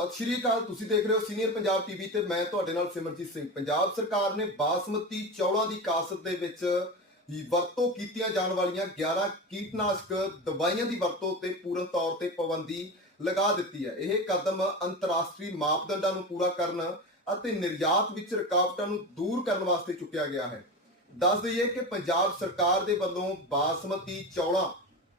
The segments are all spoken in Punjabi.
ਸਤਿ ਸ਼੍ਰੀ ਅਕਾਲ, ਤੁਸੀਂ ਦੇਖ ਰਹੇ ਹੋ ਸੀਨੀਅਰ ਪੰਜਾਬ ਟੀਵੀ ਤੇ ਮੈਂ ਤੁਹਾਡੇ ਨਾਲ ਸਿਮਰਜੀਤ ਸਿੰਘ। ਪੰਜਾਬ ਸਰਕਾਰ ਨੇ ਬਾਸਮਤੀ ਚੌਲਾਂ ਦੀ ਕਾਸਤ ਦੇ ਵਿੱਚ ਵਰਤੋਂ ਕੀਤੀਆਂ ਜਾਣ ਵਾਲੀਆਂ 11 ਕੀਟਨਾਸ਼ਕ ਦਵਾਈਆਂ ਦੀ ਵਰਤੋਂ ਤੇ ਪੂਰਨ ਤੌਰ ਤੇ ਪਾਬੰਦੀ ਲਗਾ ਦਿੱਤੀ ਹੈ। ਇਹ ਕਦਮ ਅੰਤਰਰਾਸ਼ਟਰੀ ਮਾਪਦੰਡਾਂ ਨੂੰ ਪੂਰਾ ਕਰਨ ਅਤੇ ਨਿਰਯਾਤ ਵਿੱਚ ਰੁਕਾਵਟਾਂ ਨੂੰ ਦੂਰ ਕਰਨ ਵਾਸਤੇ ਚੁੱਕਿਆ ਗਿਆ ਹੈ। ਦੱਸ ਦਈਏ ਕਿ ਪੰਜਾਬ ਸਰਕਾਰ ਦੇ ਵੱਲੋਂ ਬਾਸਮਤੀ ਚੌਲਾਂ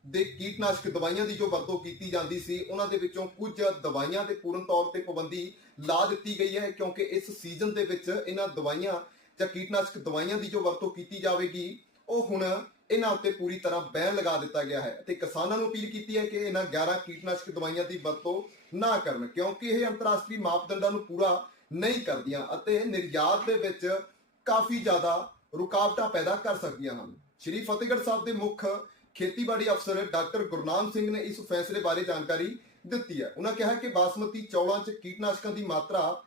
ਦੇ ਕੀਟਨਾਸ਼ਕ ਦਵਾਈਆਂ ਦੀ ਜੋ ਵਰਤੋਂ ਕੀਤੀ ਜਾਂਦੀ ਸੀ, ਉਹਨਾਂ ਦੇ ਵਿੱਚੋਂ ਕੁਝ ਦਵਾਈਆਂ ਤੇ ਪੂਰਨ ਤੌਰ ਤੇ ਪਾਬੰਦੀ ਲਾ ਦਿੱਤੀ ਗਈ ਹੈ, ਕਿਉਂਕਿ ਇਸ ਸੀਜ਼ਨ ਦੇ ਵਿੱਚ ਇਹਨਾਂ ਦਵਾਈਆਂ ਜਾਂ ਕੀਟਨਾਸ਼ਕ ਦਵਾਈਆਂ ਦੀ ਜੋ ਵਰਤੋਂ ਕੀਤੀ ਜਾਵੇਗੀ, ਉਹ ਹੁਣ ਇਹਨਾਂ ਉੱਤੇ ਪੂਰੀ ਤਰ੍ਹਾਂ ਬੈਨ ਲਗਾ ਦਿੱਤਾ ਗਿਆ ਹੈ ਅਤੇ ਕਿਸਾਨਾਂ ਨੂੰ ਅਪੀਲ ਕੀਤੀ ਹੈ ਕਿ ਇਹਨਾਂ 11 ਕੀਟਨਾਸ਼ਕ ਦਵਾਈਆਂ ਦੀ ਵਰਤੋਂ ਨਾ ਕਰਨ, ਕਿਉਂਕਿ ਇਹ ਅੰਤਰਰਾਸ਼ਟਰੀ ਮਾਪਦੰਡਾਂ ਨੂੰ ਪੂਰਾ ਨਹੀਂ ਕਰਦੀਆਂ ਅਤੇ ਨਿਰਯਾਤ ਦੇ ਵਿੱਚ ਕਾਫੀ ਜ਼ਿਆਦਾ ਰੁਕਾਵਟਾਂ ਪੈਦਾ ਕਰ ਸਕਦੀਆਂ ਹਨ। ਸ਼੍ਰੀ ਫਤਿਹਗੜ੍ਹ ਸਾਹਿਬ ਦੇ ਮੁੱਖ ਖੇਤੀਬਾੜੀ ਅਫਸਰ ਡਾਕਟਰ ਗੁਰਨਾਮ ਸਿੰਘ ਨੇ ਇਸ ਫੈਸਲੇ ਬਾਰੇ ਜਾਣਕਾਰੀ ਦਿੱਤੀ ਹੈ। ਉਹਨਾਂ ਕਿਹਾ ਕਿ ਬਾਸਮਤੀ ਚੌਲਾਂ 'ਚ ਕੀਟਨਾਸ਼ਕਾਂ ਦੀ ਮਾਤਰਾ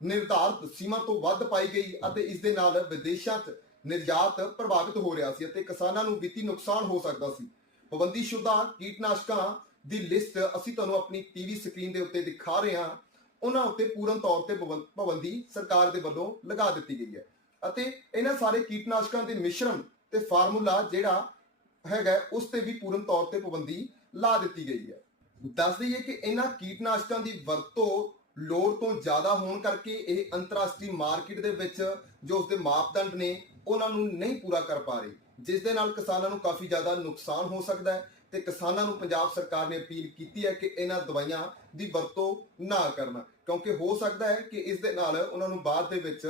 ਨਿਰਧਾਰਤ ਸੀਮਾ ਤੋਂ ਵੱਧ ਪਾਈ ਗਈ ਅਤੇ ਇਸ ਦੇ ਨਾਲ ਵਿਦੇਸ਼ਾਂ 'ਚ ਨਿਰਯਾਤ ਪ੍ਰਭਾਵਿਤ ਹੋ ਰਿਹਾ ਸੀ ਅਤੇ ਕਿਸਾਨਾਂ ਨੂੰ ਵਿੱਤੀ ਨੁਕਸਾਨ ਹੋ ਸਕਦਾ ਸੀ। ਪਾਬੰਦੀਸ਼ੁਦਾ ਕੀਟਨਾਸ਼ਕਾਂ ਦੀ ਲਿਸਟ ਅਸੀਂ ਤੁਹਾਨੂੰ ਆਪਣੀ ਟੀਵੀ ਸਕਰੀਨ ਦੇ ਉੱਤੇ ਦਿਖਾ ਰਹੇ ਹਾਂ। ਉਹਨਾਂ ਉੱਤੇ ਪੂਰਨ ਤੌਰ ਤੇ ਪਾਬੰਦੀ ਸਰਕਾਰ ਦੇ ਵੱਲੋਂ ਲਗਾ ਦਿੱਤੀ ਗਈ ਹੈ। ਅਤੇ ਇਹਨਾਂ ਸਾਰੇ ਕੀਟਨਾਸ਼ਕਾਂ ਦੇ ਮਿਸ਼ਰਣ ਤੇ ਫਾਰਮੂਲਾ ਜਿਹੜਾ ਹੈਗਾ ਉਸ ਤੇ ਵੀ ਪੂਰਨ ਤੌਰ ਤੇ ਪਾਬੰਦੀ ਲਾ ਦਿੱਤੀ ਗਈ ਹੈ। ਦੱਸ ਦਈਏ ਕਿ ਇਹਨਾਂ ਕੀਟਨਾਸ਼ਕਾਂ ਦੀ ਵਰਤੋਂ ਲੋੜ ਤੋਂ ਜ਼ਿਆਦਾ ਹੋਣ ਕਰਕੇ ਇਹ ਅੰਤਰਰਾਸ਼ਟਰੀ ਮਾਰਕੀਟ ਦੇ ਵਿੱਚ ਜੋ ਉਸਦੇ ਮਾਪਦੰਡ ਨੇ, ਉਹਨਾਂ ਨੂੰ ਨਹੀਂ ਪੂਰਾ ਕਰ ਪਾ ਰਹੀ, ਜਿਸ ਦੇ ਨਾਲ ਕਿਸਾਨਾਂ ਨੂੰ ਕਾਫੀ ਜ਼ਿਆਦਾ ਨੁਕਸਾਨ ਹੋ ਸਕਦਾ ਹੈ ਤੇ ਕਿਸਾਨਾਂ ਨੂੰ ਪੰਜਾਬ ਸਰਕਾਰ ਨੇ ਅਪੀਲ ਕੀਤੀ ਹੈ ਕਿ ਇਹਨਾਂ ਦਵਾਈਆਂ ਦੀ ਵਰਤੋਂ ਨਾ ਕਰਨ, ਕਿਉਂਕਿ ਹੋ ਸਕਦਾ ਹੈ ਕਿ ਇਸ ਦੇ ਨਾਲ ਉਹਨਾਂ ਨੂੰ ਬਾਅਦ ਦੇ ਵਿੱਚ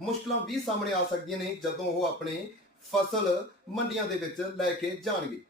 ਮੁਸ਼ਕਲਾਂ ਵੀ ਸਾਹਮਣੇ ਆ ਸਕਦੀਆਂ ਨੇ, ਜਦੋਂ ਉਹ ਆਪਣੇ ਫਸਲ ਮੰਡੀਆਂ ਦੇ ਵਿੱਚ ਲੈ ਕੇ ਜਾਣਗੇ।